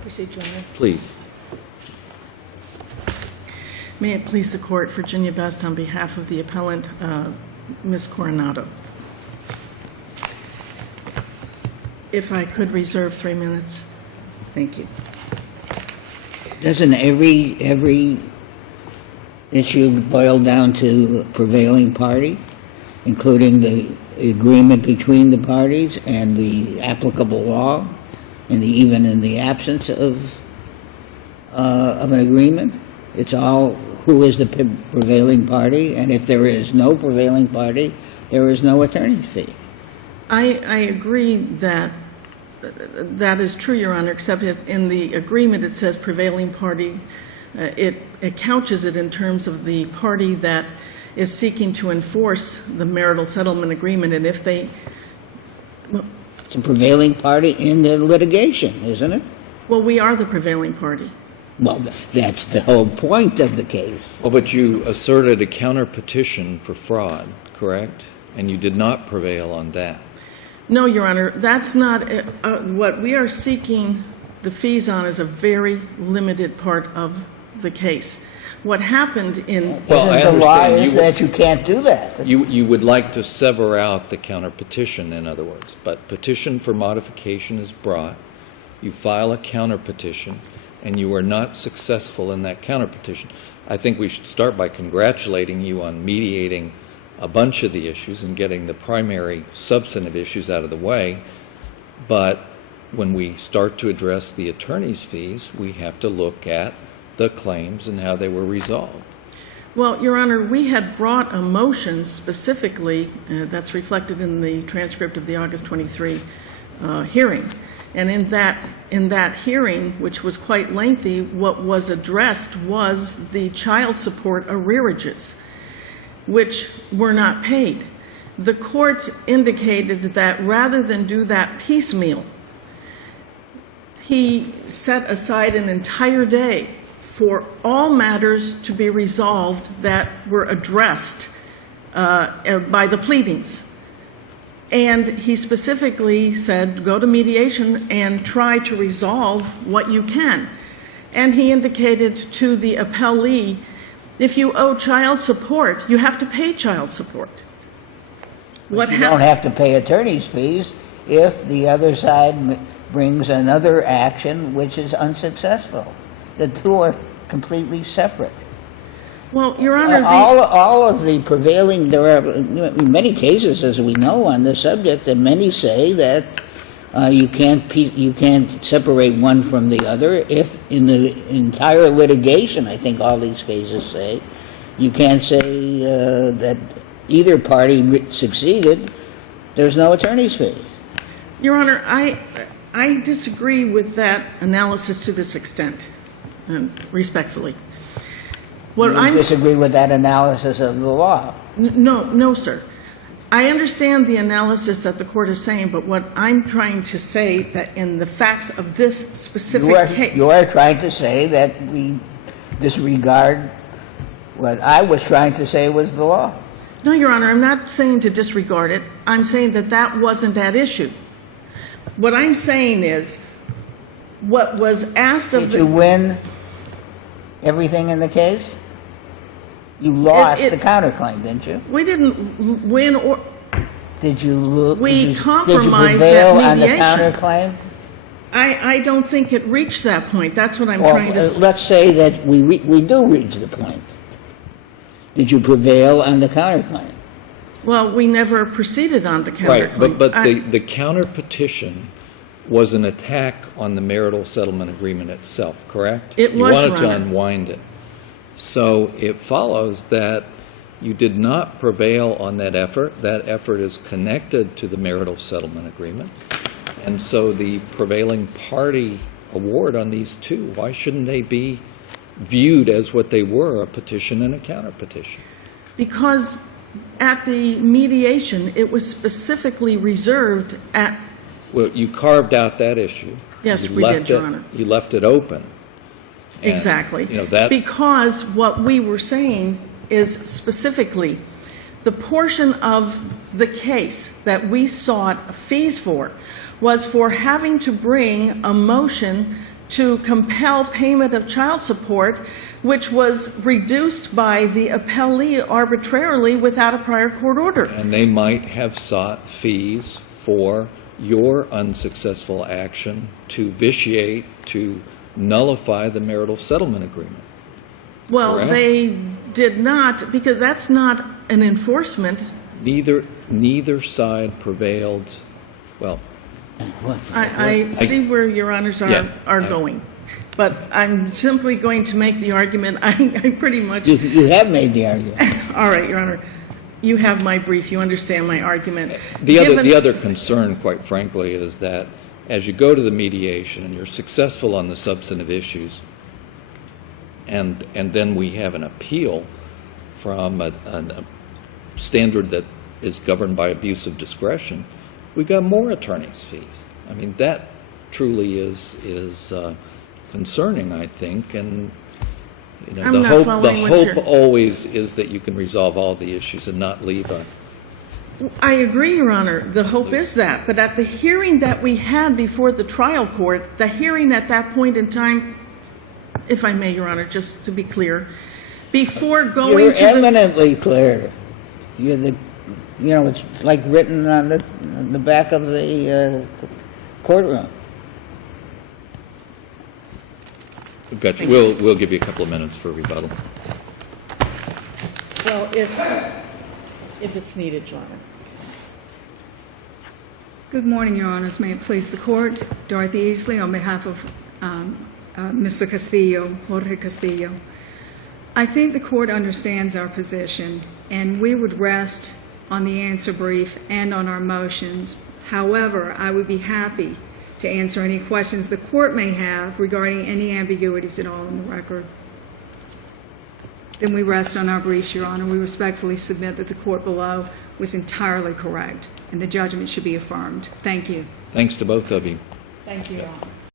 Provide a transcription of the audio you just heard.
proceed, Your Honor? Please. May it please the Court, Virginia Best on behalf of the appellant, Ms. Coronado. If I could reserve 3 minutes. Thank you. Doesn't every issue boil down to prevailing party, including the agreement between the parties and the applicable law, and even in the absence of an agreement? It's all who is the prevailing party, and if there is no prevailing party, there is no attorney's fee. I agree that that is true, Your Honor, except if in the agreement it says prevailing party. It couches it in terms of the party that is seeking to enforce the marital settlement agreement, and if they... It's a prevailing party in the litigation, isn't it? Well, we are the prevailing party. Well, that's the whole point of the case. Well, but you asserted a counter-petition for fraud, correct? And you did not prevail on that. No, Your Honor, that's not what we are seeking the fees on is a very limited part of the case. What happened in... Well, I Isn't the law understand is that you can't do that? You would like to sever out the counter-petition, in other words, but petition for modification is brought, you file a counter-petition, and you are not successful in that counter-petition. I think we should start by congratulating you on mediating a bunch of the issues and getting the primary substantive issues out of the way, but when we start to address the attorney's fees, we have to look at the claims and how they were resolved. Well, Your Honor, we had brought a motion specifically, that's reflected in the transcript of the August 23 hearing. And in that hearing, which was quite lengthy, what was addressed was the child support arrearages, which were not paid. The court indicated that rather than do that piecemeal, he set aside an entire day for all matters to be resolved that were addressed by the pleadings. And he specifically said, go to mediation and try to resolve what you can. And he indicated to the appellee, if you owe child support, you have to pay child support. You don't have to pay attorney's fees if the other side brings another action which is unsuccessful. The two are completely separate. Well, Your Honor, all of the prevailing, there are many cases, as we know, on this subject, and many say that you can't separate one from the other. If in the entire litigation, I think all these cases say, you can't say that either party succeeded, there's no attorney's fees. Your Honor, I disagree with that analysis to this extent, respectfully. You disagree with that analysis of the law? No, sir. I understand the analysis that the court is saying, but what I'm trying to say that in the facts of this specific case... You are trying to say that we disregard what I was trying to say was the law. No, Your Honor, I'm not saying to disregard it. I'm saying that that wasn't at issue. What I'm saying is what was asked of Did you win everything in the case? You lost the counterclaim, didn't you? We didn't win or... Did you lose? We compromised Did you prevail that on the mediation. counterclaim? I don't think it reached that point. That's what I'm trying to... Let's say that we do reach the point. Did you prevail on the counterclaim? Well, we never proceeded on the counterclaim. Right, but the counter-petition was an attack on the marital settlement agreement itself, correct? It was, You wanted Your to Honor. unwind it. So it follows that you did not prevail on that effort. That effort is connected to the marital settlement agreement. And so the prevailing party award on these two, why shouldn't they be viewed as what they were, a petition and a counter-petition? Because at the mediation, it was specifically reserved at... Well, you carved out that issue. Yes, You we left did, Your it- Honor. You left it open. And, Exactly. you know, that, Because what we were saying is specifically the portion of the case that we sought fees for was for having to bring a motion to compel payment of child support, which was reduced by the appellee arbitrarily without a prior court order. And they might have sought fees for your unsuccessful action to vitiate, to nullify the marital settlement agreement. Well, Correct. they did not, because that's not an enforcement. Neither side prevailed. Well, I see where Your Honors are going. But I'm simply going to make the argument, I pretty much... You have made the argument. All right, Your Honor. You have my brief. You understand my argument. the other concern, quite frankly, is that as you go to the mediation and you're successful on the substantive issues, and then we have an appeal from a standard that is governed by abuse of discretion, we got more attorney's fees. I mean, that truly is concerning, I think, and you know, I'm not following what the hope always is that you can resolve all the issues and not leave a... I agree, Your Honor. The hope is that. But at the hearing that we had before the trial court, the hearing at that point in time, if I may, Your Honor, just to be clear, before going You're to the... eminently clear. You're the, you know, it's like written on the back of the courtroom. We've got you. We'll give you a couple of minutes for rebuttal. Well, if it's needed, Your Honor. Good morning, Your Honors. May it please the Court. Dorothy Easley on behalf of Mr. Castillo, Jorge Castillo. I think the Court understands our position, and we would rest on the answer brief and on our motions. However, I would be happy to answer any questions the Court may have regarding any ambiguities at all in the record. Then we rest on our briefs, Your Honor. We respectfully submit that the Court below was entirely correct, and the judgment should be affirmed. Thank you. Thanks to both of you. Thank you, Your Honor.